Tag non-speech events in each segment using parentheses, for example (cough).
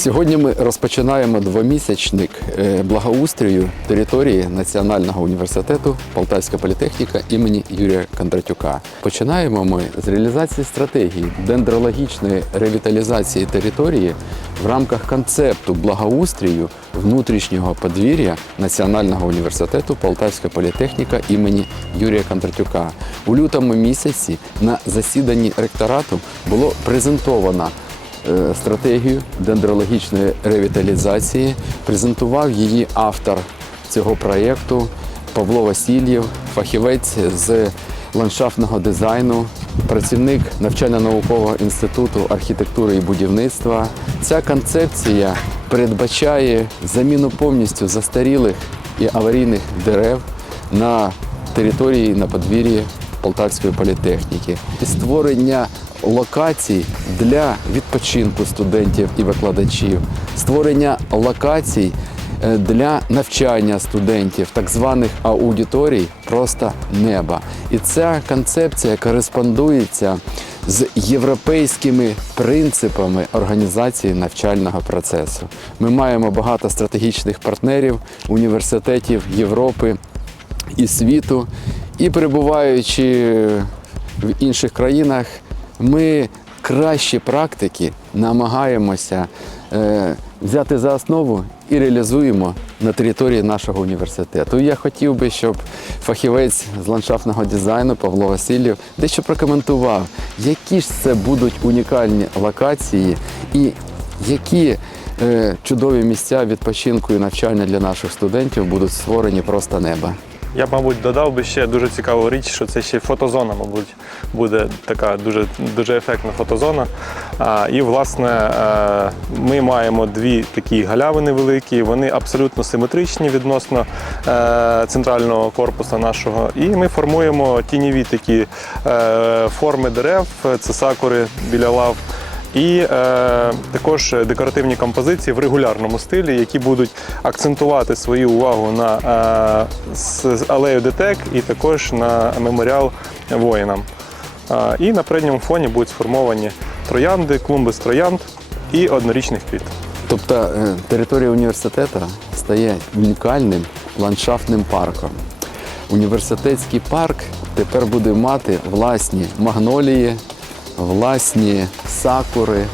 Сьогодні ми розпочинаємо двомісячник е, благоустрою території Національного університету Полтавська політехніка імені Юрія Кондратюка. Починаємо ми з реалізації стратегії дендрологічної ревіталізації території в рамках концепту благоустрію внутрішнього подвір'я Національного університету Полтавська політехніка імені Юрія Кондратюка. У лютому місяці на засіданні ректорату було презентовано стратегію дендрологічної ревіталізації. Презентував її автор цього проєкту Павло Васильєв, фахівець з ландшафтного дизайну, працівник навчально-наукового інституту архітектури і будівництва. Ця концепція передбачає заміну повністю застарілих і аварійних дерев на території на подвір'ї Полтавської політехніки і створення локацій для відпочинку студентів і викладачів, створення локацій е, для навчання студентів, так званих аудиторій просто неба. І ця концепція кореспондується з європейськими принципами організації навчального процесу. Ми маємо багато стратегічних партнерів університетів Європи і світу. І перебуваючи в інших країнах, ми кращі практики намагаємося е, взяти за основу і реалізуємо на території нашого університету. Я хотів би, щоб фахівець з ландшафтного дизайну Павло Васильєв дещо прокоментував, які ж це будуть унікальні локації і які е, чудові місця відпочинку і навчання для наших студентів будуть створені просто неба. Я мабуть, додав би ще дуже цікаву річ, що це ще фотозона, мабуть, буде така дуже, дуже ефектна фотозона. А, і, власне, е, ми маємо дві такі галявини великі, вони абсолютно симетричні відносно е, центрального корпусу нашого. І ми формуємо тіньові такі е, форми дерев, це сакури біля лав. І е, також декоративні композиції в регулярному стилі, які будуть акцентувати свою увагу на е, алею ДТЕК і також на меморіал воїнам. Е, і на передньому фоні будуть сформовані троянди, клумби з троянд і однорічних квіт. Тобто е, територія університету стає унікальним ландшафтним парком. Університетський парк тепер буде мати власні магнолії, власні сакури,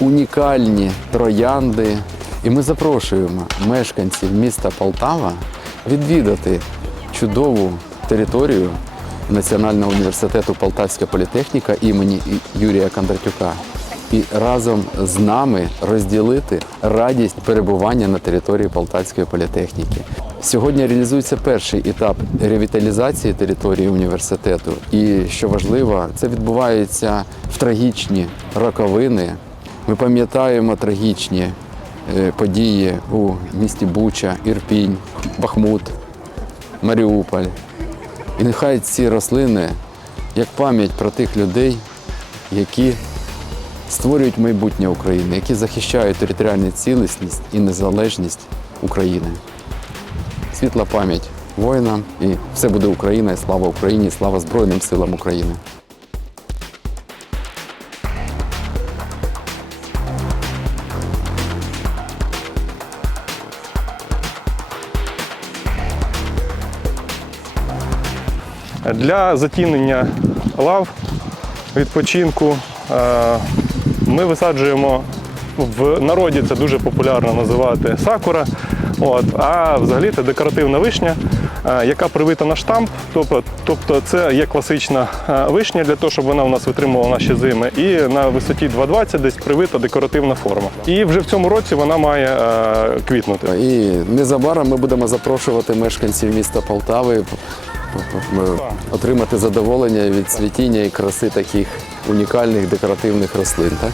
унікальні троянди. І ми запрошуємо мешканців міста Полтава відвідати чудову територію Національного університету Полтавська політехніка імені Юрія Кондратюка і разом з нами розділити радість перебування на території Полтавської політехніки. Сьогодні реалізується перший етап ревіталізації території університету. І що важливо, це відбувається в трагічні роковини. Ми пам'ятаємо трагічні е, події у місті Буча, Ірпінь, Бахмут, Маріуполь. І нехай ці рослини як пам'ять про тих людей, які створюють майбутнє України, які захищають територіальну цілісність і незалежність України. Світла пам'ять воїнам і все буде Україна, і слава Україні, і слава Збройним силам України. Для затінення лав, відпочинку е, ми висаджуємо в народі це дуже популярно називати сакура. От, а взагалі це декоративна вишня, е, яка привита на штамп. Тобто, тобто це є класична е, вишня для того, щоб вона у нас витримувала наші зими. І на висоті 2,20 десь привита декоративна форма. І вже в цьому році вона має е, квітнути. І незабаром ми будемо запрошувати мешканців міста Полтави отримати задоволення від цвітіння і краси таких унікальних декоративних рослин. Так?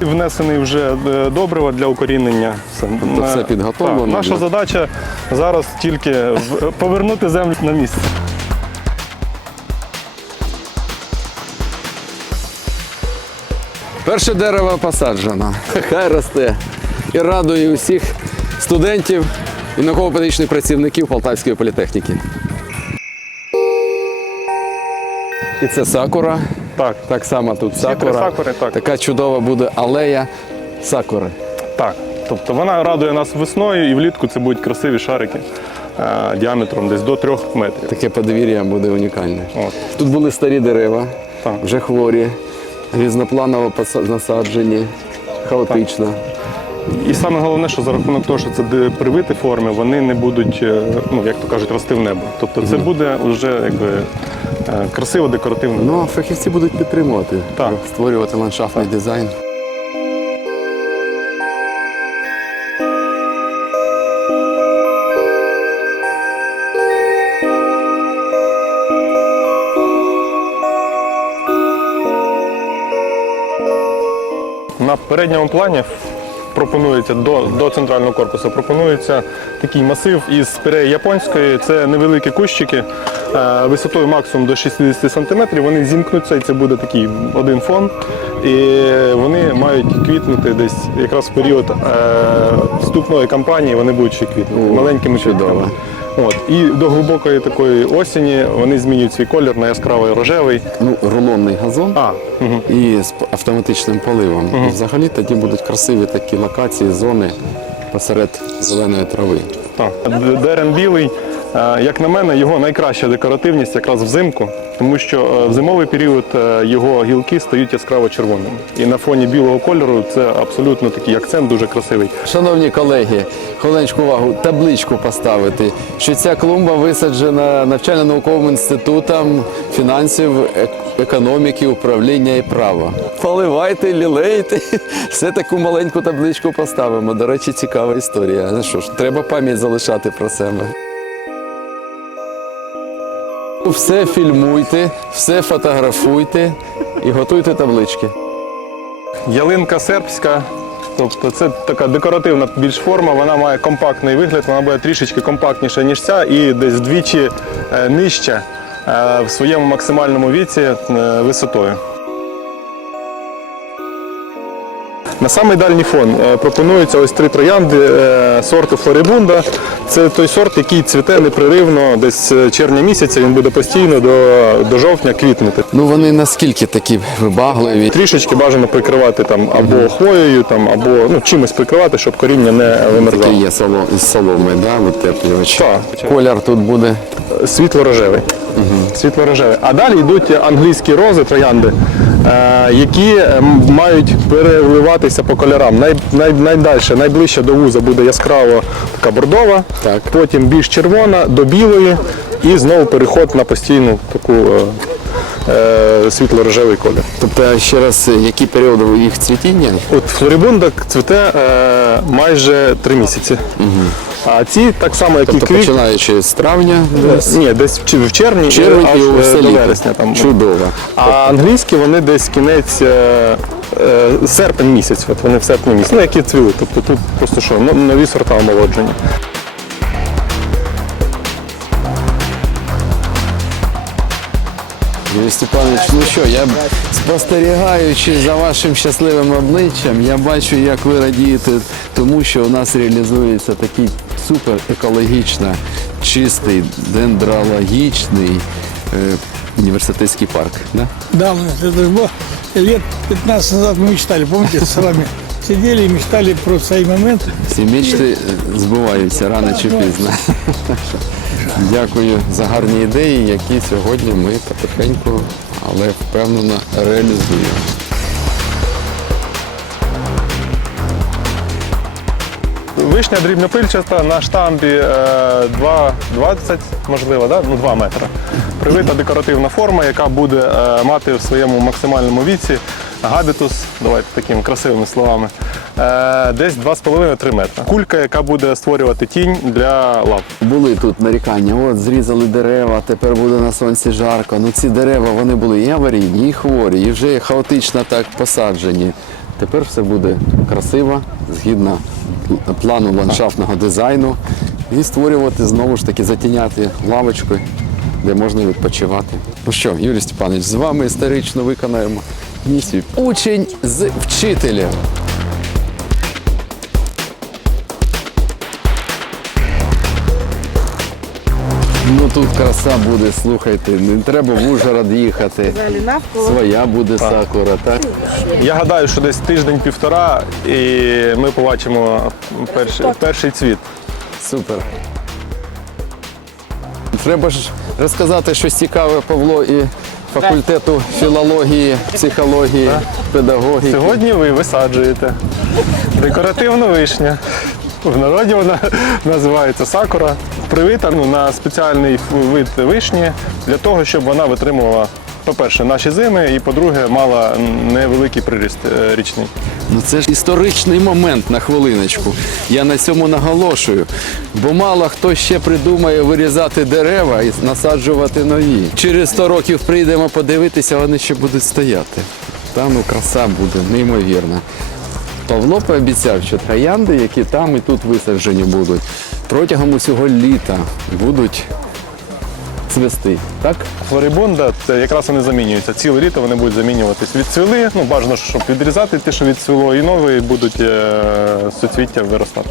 Внесений вже е, добрива для укорінення. Тобто все підготовлено так, Наша задача зараз тільки повернути землю на місце. Перше дерево посаджено. Хай росте і радує усіх студентів і науково-педагогічних працівників Полтавської політехніки. І це сакура, Так. Так само тут Всі три сакура. сакури, так. Така чудова буде алея сакури. Так. Тобто вона радує нас весною і влітку це будуть красиві шарики е, діаметром десь до трьох метрів. Таке подвір'я буде унікальне. От. Тут були старі дерева, Так. вже хворі, різнопланово поса- насаджені, хаотично. І саме головне, що за рахунок того, що це привиті форми, вони не будуть, е, ну як то кажуть, рости в небо. Тобто це буде вже якби е, красиво декоративно. Ну, фахівці будуть підтримувати, Так. створювати ландшафтний дизайн. На передньому плані пропонується до, до центрального корпусу пропонується такий масив із спіреї японської. Це невеликі кущики е, висотою максимум до 60 см. Вони зімкнуться і це буде такий один фон. І вони мають квітнути десь якраз в період е, вступної кампанії вони будуть ще квітнути маленькими чудово. От. І до глибокої такої осені вони змінюють свій колір на яскравий рожевий. Ну, рулонний газон А, угу. і з автоматичним поливом. І взагалі тоді будуть красиві такі локації, зони посеред зеленої трави. Так. Дерен білий, як на мене, його найкраща декоративність якраз взимку, тому що е, в зимовий період е, його гілки стають яскраво червоними. І на фоні білого кольору це абсолютно такий акцент дуже красивий. Шановні колеги, хвилиночку увагу, табличку поставити, що ця клумба висаджена навчально-науковим інститутом фінансів, економіки, управління і права. Поливайте, лілейте. (laughs) Все таку маленьку табличку поставимо. До речі, цікава історія. Ну що ж, треба пам'ять залишати про себе. Все фільмуйте, все фотографуйте і готуйте таблички. Ялинка сербська. Тобто це така декоративна більш форма, вона має компактний вигляд, вона буде трішечки компактніша, ніж ця, і десь вдвічі е, нижча е, в своєму максимальному віці е, висотою. На самий дальній фон е, пропонується ось три троянди е, сорту Флорибунда. Це той сорт, який цвіте непреривно, десь е, червня місяця він буде постійно до, до жовтня квітнути. Ну вони наскільки такі вибагливі. Трішечки бажано прикривати там або хвоєю, там, або ну, чимось прикривати, щоб коріння не Такі вимерзало. є соло, із соломи, да, витеплювач. Так. Колір тут буде. Світло-рожевий. Світло-рожевий. А далі йдуть англійські рози, троянди, які е, мають переливатися по кольорам. Най, най, найдальше, найближче до вуза буде яскраво така бордова, Так. потім більш червона, до білої, і знову переход на постійну таку е, е, світло-рожевий колір. Тобто, ще раз, які періоди їх цвітіння? От флорибунда цвіте е, майже три місяці. А ці так само, як і Тобто починаючи з травня, десь, ні, десь чи в червні, червень аж і е, усе до вересня. Там. Чудово. А англійські вони десь кінець е, е, серпень місяць. От вони в серпні місяць, Ну, які цвіли. Тобто тут просто що, ну, нові сорта омолодження. Юрій Степанович, ну що, я б- спостерігаючи за вашим щасливим обличчям, я бачу, як ви радієте тому, що у нас реалізується такий супер екологічно чистий, дендрологічний е, університетський парк. Да? Да, у нас это же было лет 15 назад мы мечтали, помните, с вами сидели и мечтали про цей момент. Всі мечти е, збуваються рано чи пізно. (laughs) Дякую за гарні ідеї, які сьогодні ми потихеньку, але впевнено реалізуємо. Вишня дрібнопильчаста на штамбі е, 2,20, можливо, да? ну, 2 метри. Привита декоративна форма, яка буде е, мати в своєму максимальному віці габітус, давайте такими красивими словами, е, десь 2,5-3 метри. Кулька, яка буде створювати тінь для лап. Були тут нарікання, от зрізали дерева, тепер буде на сонці жарко. Ну ці дерева вони були і аварійні, і хворі, і вже хаотично так посаджені. Тепер все буде красиво, згідно плану ландшафтного дизайну. І створювати знову ж таки затіняти лавочку, де можна відпочивати. Ну що, Юрій Степанович, з вами історично виконаємо місію. Учень з вчителем. Ну тут краса буде, слухайте, не треба в Ужгород їхати. Навколо. Своя буде сакура, так? Я гадаю, що десь тиждень-півтора, і ми побачимо перший, перший цвіт. Супер. Треба ж розказати щось цікаве Павло і факультету філології, психології, педагогіки. Сьогодні ви висаджуєте декоративну вишню. В народі вона називається сакура. Привита ну, на спеціальний вид вишні для того, щоб вона витримувала, по-перше, наші зими, і по-друге, мала невеликий приріст е, річний. Ну це ж історичний момент на хвилиночку. Я на цьому наголошую. Бо мало хто ще придумає вирізати дерева і насаджувати нові. Через 100 років прийдемо подивитися, вони ще будуть стояти. Та ну краса буде, неймовірна. Павло пообіцяв, що троянди, які там і тут висаджені будуть, протягом усього літа будуть цвісти. Так? Флорибунда, це якраз вони замінюються. Ціле літо вони будуть замінюватись. Відцвіли, ну бажано, щоб відрізати те, що відцвіло, і нові будуть е, суцвіття виростати.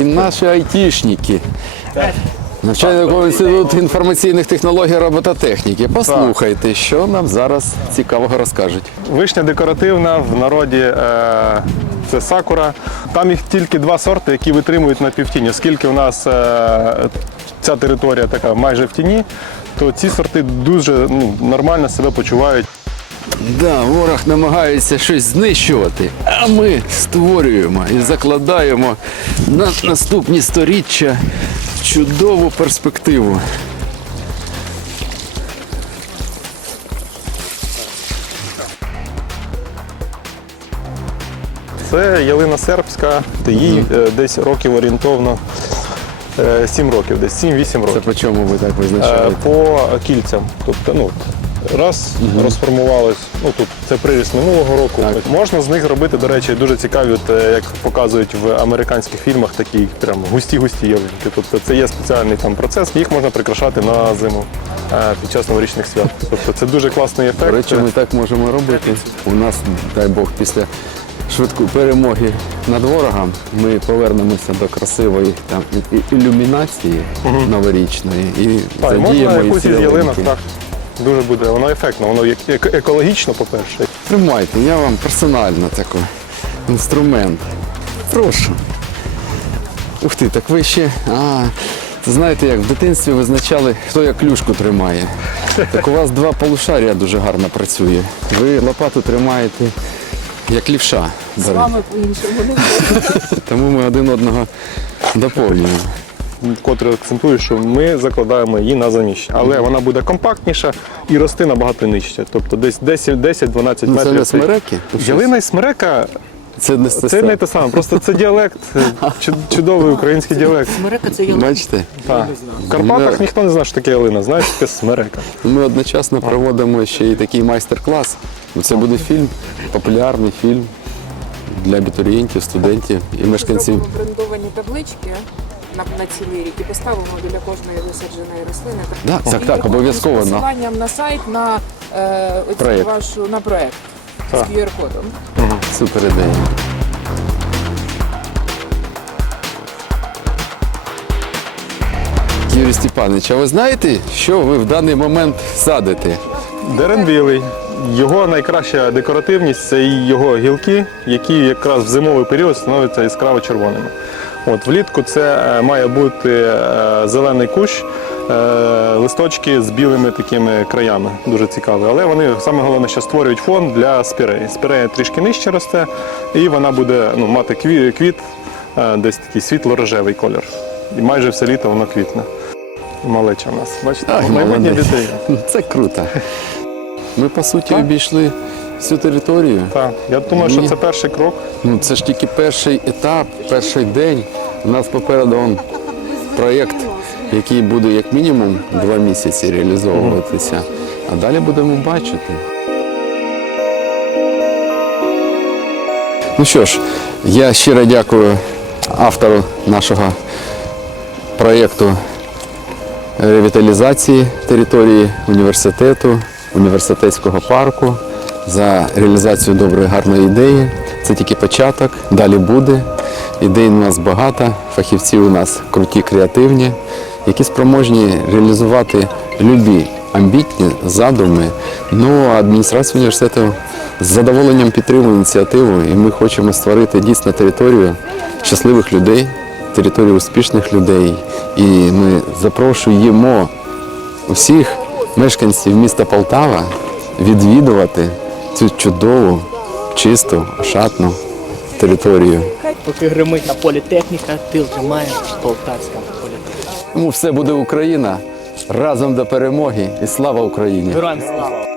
І наші айтішники. Навчально інститут інформаційних технологій робототехніки. Послухайте, що нам зараз цікавого розкажуть. Вишня декоративна, в народі е, це сакура. Там їх тільки два сорти, які витримують на півтіні. Оскільки у нас е, ця територія така майже в тіні, то ці сорти дуже ну, нормально себе почувають. Да, ворог намагається щось знищувати, а ми створюємо і закладаємо на наступні сторіччя чудову перспективу. Це ялина сербська, їй е, десь років орієнтовно 7 років, десь 7-8 Це років. по чому ви так Е, визначаєте? По кільцям. Тобто, ну, раз розформувалось, ну тут це приріст минулого року. Так. Можна з них робити, до речі, дуже цікаві, от, е, як показують в американських фільмах, такі прям густі-густі ялинки. Тобто це є спеціальний там процес, їх можна прикрашати на зиму е, під час новорічних свят. Тобто це дуже класний ефект. До речі, ми так можемо робити. У нас, дай Бог, після швидкої перемоги над ворогом ми повернемося до красивої там і- і- ілюмінації новорічної і Так, і можна задіємо і якусь ці із ялинок, ялинки. так. Дуже буде, воно ефектно, воно екологічно, по-перше. Тримайте, я вам персонально такий інструмент. Прошу. Ух ти, так ви ще. А, це знаєте, як в дитинстві визначали, хто як клюшку тримає. Так у вас два полушарія дуже гарно працює. Ви лопату тримаєте як лівша. З вами по-іншому не. (laughs) Тому ми один одного доповнюємо. Вкотре акцентую, що ми закладаємо її на заміщення. Але вона буде компактніша і рости набагато нижче. Тобто десь 10-12 метрів. це не смереки? Ялина і смерека Це не це не те саме, просто це діалект, чу- чудовий український діалект. Смерека це ялинка. Бачите? Так. В Карпатах ніхто не знає, що таке ялина, знаєш, таке смерека. Ми одночасно проводимо ще й такий майстер-клас. Це буде фільм, популярний фільм для абітурієнтів, студентів і мешканців. Зробимо брендовані таблички на, на цілий рік і поставимо біля кожної висадженої рослини. Да, так, І так, обов'язково. З на- посиланням на сайт на е, оцю Проект. вашу на проект Так. З QR-кодом. Супер ідея. Юрій Степанович, а ви знаєте, що ви в даний момент садите? Дерен білий. Його найкраща декоративність це його гілки, які якраз в зимовий період становляться яскраво червоними. От влітку це е, має бути е, зелений кущ, листочки з білими такими краями, дуже цікаві. Але вони саме головне, що створюють фон для спіреї. Спірея трішки нижче росте, і вона буде ну, мати квіт, квіт е, десь такий світло-рожевий колір. І майже все літо воно квітне. Малеча в нас. Бачите, Ай, майбутнє (laughs) дітей. Це круто. (laughs) Ми, по суті, Так. обійшли всю територію. Так, я думаю, що Ні. це перший крок. Ну, це ж тільки перший етап, перший день. У нас попереду он, проєкт, який буде як мінімум два місяці реалізовуватися. А далі будемо бачити. Ну що ж, я щиро дякую автору нашого проєкту ревіталізації території університету, університетського парку за реалізацію доброї гарної ідеї. Це тільки початок, далі буде. Ідей у нас багато, фахівці у нас круті, креативні. Які спроможні реалізувати любі амбітні задуми. Ну а адміністрація університету з задоволенням підтримує ініціативу, і ми хочемо створити дійсно територію щасливих людей, територію успішних людей. І ми запрошуємо усіх мешканців міста Полтава відвідувати цю чудову, чисту, шатну територію. Поки гримить на політехніка, тил тримає полтавська. Тому все буде Україна разом до перемоги і слава Україні! Героям слава!